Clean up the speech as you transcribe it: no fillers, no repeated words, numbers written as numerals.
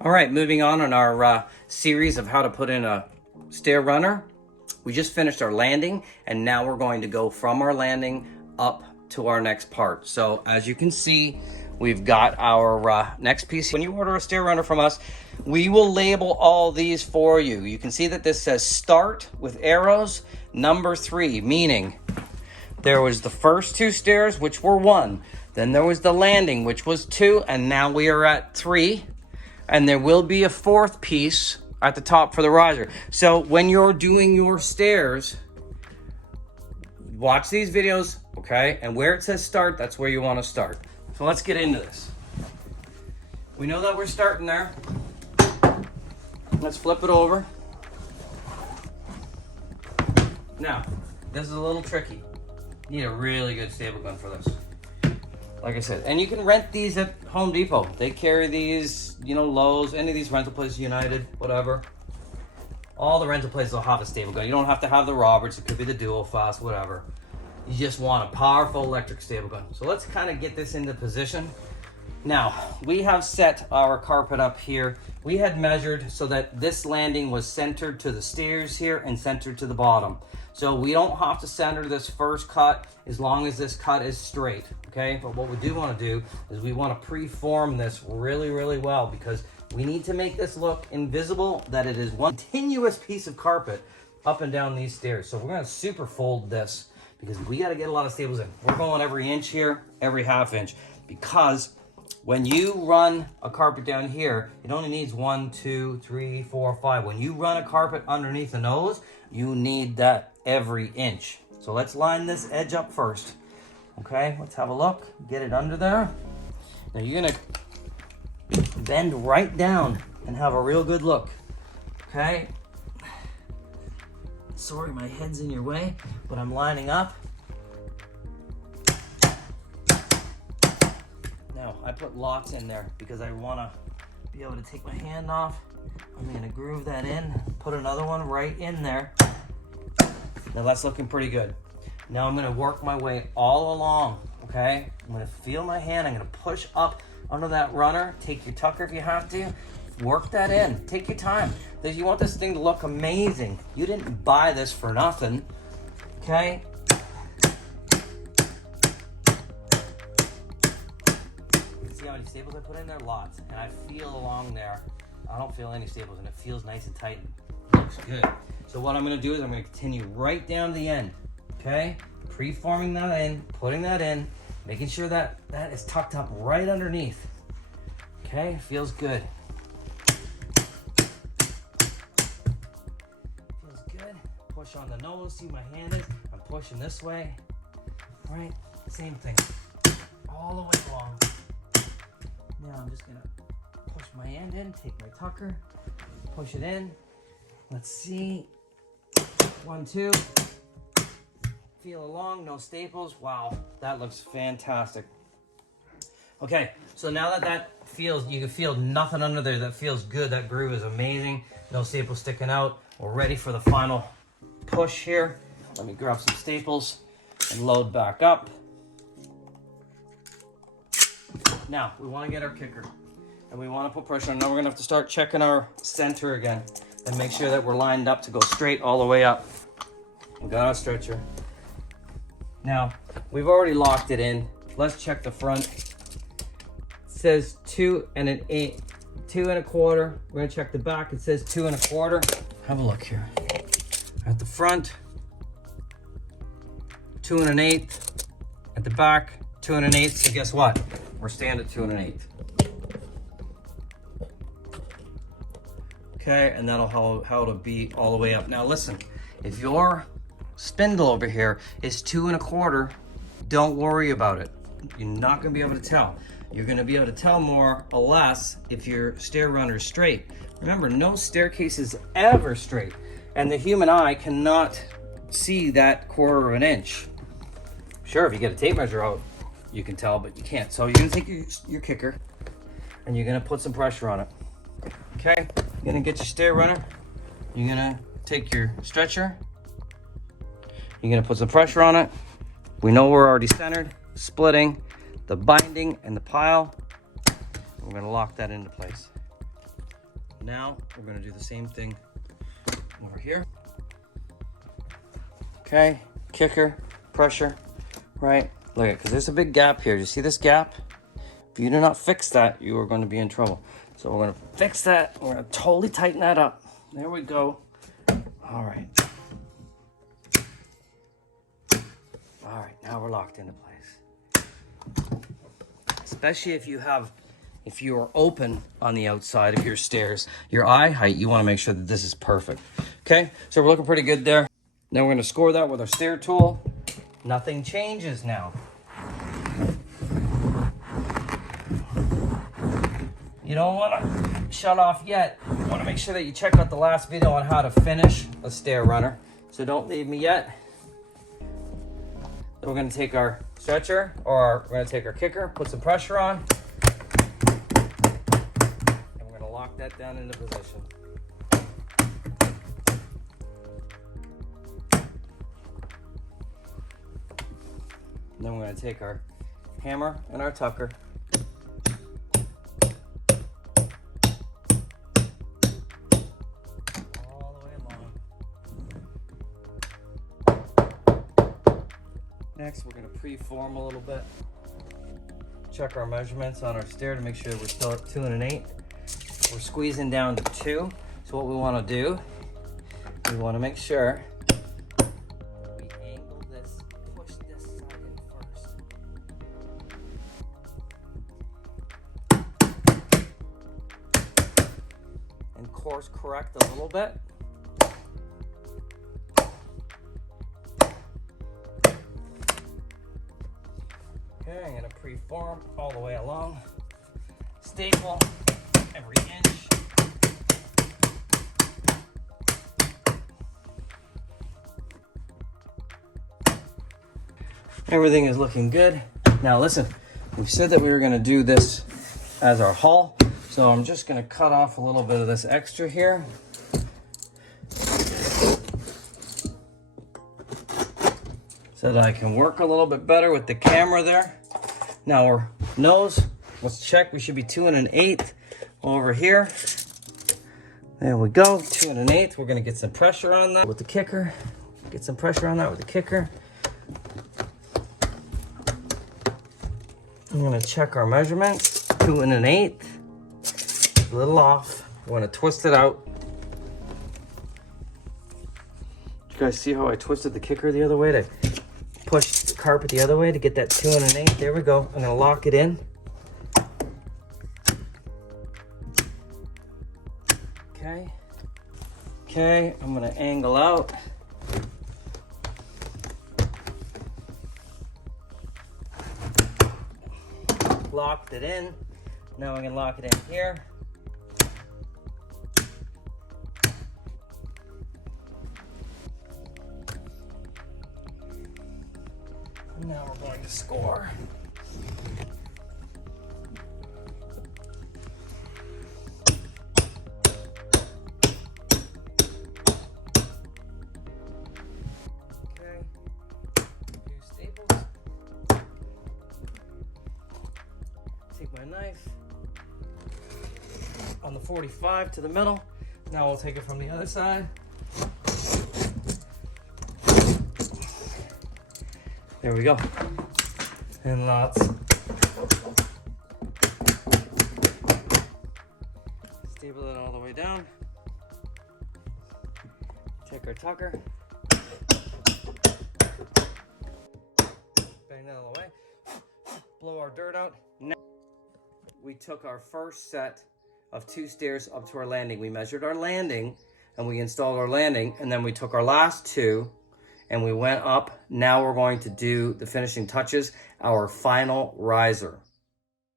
All right, moving on our series of how to put in a stair runner. We just finished our landing, and now we're going to go from our landing up to our next part. So as you can see, we've got our next piece. When you order a stair runner from us, we will label all these for you. You can see that this says start with arrows, number 3, meaning there was the first 2 stairs, which were 1. Then there was the landing, which was 2, and now we are at 3. And there will be a 4th piece at the top for the riser. So when you're doing your stairs, watch these videos, okay? And where it says start, that's where you want to start. So let's get into this. We know that we're starting there. Let's flip it over. Now, this is a little tricky. You need a really good stable gun for this. Like I said, and you can rent these at Home Depot. They carry these, you know, Lowe's, any of these rental places, United, whatever. All the rental places will have a stable gun. You don't have to have the Roberts. It could be the Dual Fast, whatever. You just want a powerful electric stable gun. So let's kind of get this into position. Now, we have set our carpet up here. We had measured so that this landing was centered to the stairs here and centered to the bottom. So we don't have to center this first cut as long as this cut is straight, okay? But what we do want to do is we want to pre-form this really, really well, because we need to make this look invisible, that it is one continuous piece of carpet up and down these stairs. So we're going to super fold this because we got to get a lot of stables in. We're going every inch here, every ½ inch, because when you run a carpet down here, it only needs 1, 2, 3, 4, 5. When you run a carpet underneath the nose, you need that every inch. So let's line this edge up first. Okay, let's have a look. Get it under there. Now you're gonna bend right down and have a real good look. Okay. Sorry, my head's in your way, but I'm lining up. Now, I put lots in there because I want to be able to take my hand off. I'm going to groove that in, put another one right in there. Now that's looking pretty good. Now I'm going to work my way all along, okay? I'm going to feel my hand. I'm going to push up under that runner. Take your tucker if you have to. Work that in. Take your time. You want this thing to look amazing. You didn't buy this for nothing, okay? See how many staples I put in there? Lots. And I feel along there. I don't feel any staples, and it feels nice and tight. Looks good. So what I'm going to do is I'm going to continue right down to the end. Okay? Pre-forming that in, putting that in, making sure that that is tucked up right underneath. Okay? Feels good. Feels good. Push on the nose. See my hand is? I'm pushing this way. All right? Same thing. All the way along. Now I'm just gonna push my end in, take my tucker, push it in. Let's see. 1, 2. Feel along, no staples. Wow, that looks fantastic. Okay, so now that that feels, you can feel nothing under there. That feels good. That groove is amazing. No staples sticking out. We're ready for the final push here. Let me grab some staples and load back up. Now, we want to get our kicker, and we want to put pressure on. Now we're going to have to start checking our center again and make sure that we're lined up to go straight all the way up. We got our stretcher. Now, we've already locked it in. Let's check the front. It says 2 1/8, 2 1/4. We're going to check the back. It says 2 1/4. Have a look here. At the front, 2 1/8. At the back, 2 1/8. So guess what? We're staying at 2 1/8. Okay, and that'll how it'll be all the way up. Now listen, if your spindle over here is 2 1/4, don't worry about it. You're not gonna be able to tell. You're gonna be able to tell more or less if your stair runner is straight. Remember, no staircase is ever straight, and the human eye cannot see that 1/4 inch. Sure, if you get a tape measure out, you can tell, but you can't. So you're gonna take your kicker and you're gonna put some pressure on it. Okay, you're gonna get your stair runner. You're gonna take your stretcher. You're gonna put some pressure on it. We know we're already centered, splitting, the binding and the pile. We're gonna lock that into place. Now we're gonna do the same thing over here. Okay, kicker, pressure, right? Look at, because there's a big gap here. You see this gap? If you do not fix that, you are going to be in trouble. So we're going to fix that. We're going to totally tighten that up. There we go. All right. All right, now we're locked into place. Especially if you are open on the outside of your stairs, your eye height, you want to make sure that this is perfect. Okay, so we're looking pretty good there. Now we're going to score that with our stair tool. Nothing changes now. You don't want to shut off yet. You want to make sure that you check out the last video on how to finish a stair runner. So don't leave me yet. Then we're going to take our stretcher, or we're going to take our kicker, put some pressure on, and we're going to lock that down into position. Then we're going to take our hammer and our tucker. All the way along. Next, we're going to pre-form a little bit. Check our measurements on our stair to make sure we're still at 2 1/8. We're squeezing down to 2. So what we want to do, we want to make sure course correct a little bit. Okay, I'm gonna pre-form all the way along. Staple every inch. Everything is looking good. Now listen, we said that we were gonna do this as our hull. So I'm just going to cut off a little bit of this extra here. So that I can work a little bit better with the camera there. Now our nose, let's check. We should be 2 1/8 over here. There we go, 2 1/8. We're going to get some pressure on that with the kicker. Get some pressure on that with the kicker. I'm going to check our measurements. 2 1/8. A little off. I want to twist it out. Did you guys see how I twisted the kicker the other way to push the carpet the other way to get that 2 1/8? There we go. I'm going to lock it in. Okay. Okay, I'm going to angle out. Locked it in. Now I can lock it in here. Now we're going to score. Okay. Use staples. Take my knife on the 45 to the middle. Now we'll take it from the other side. There we go. And lots. Staple it all the way down. Take our tucker. Bang that all the way. Blow our dirt out. Now we took our first set of 2 stairs up to our landing. We measured our landing and we installed our landing, and then we took our last 2 and we went up. Now we're going to do the finishing touches, our final riser.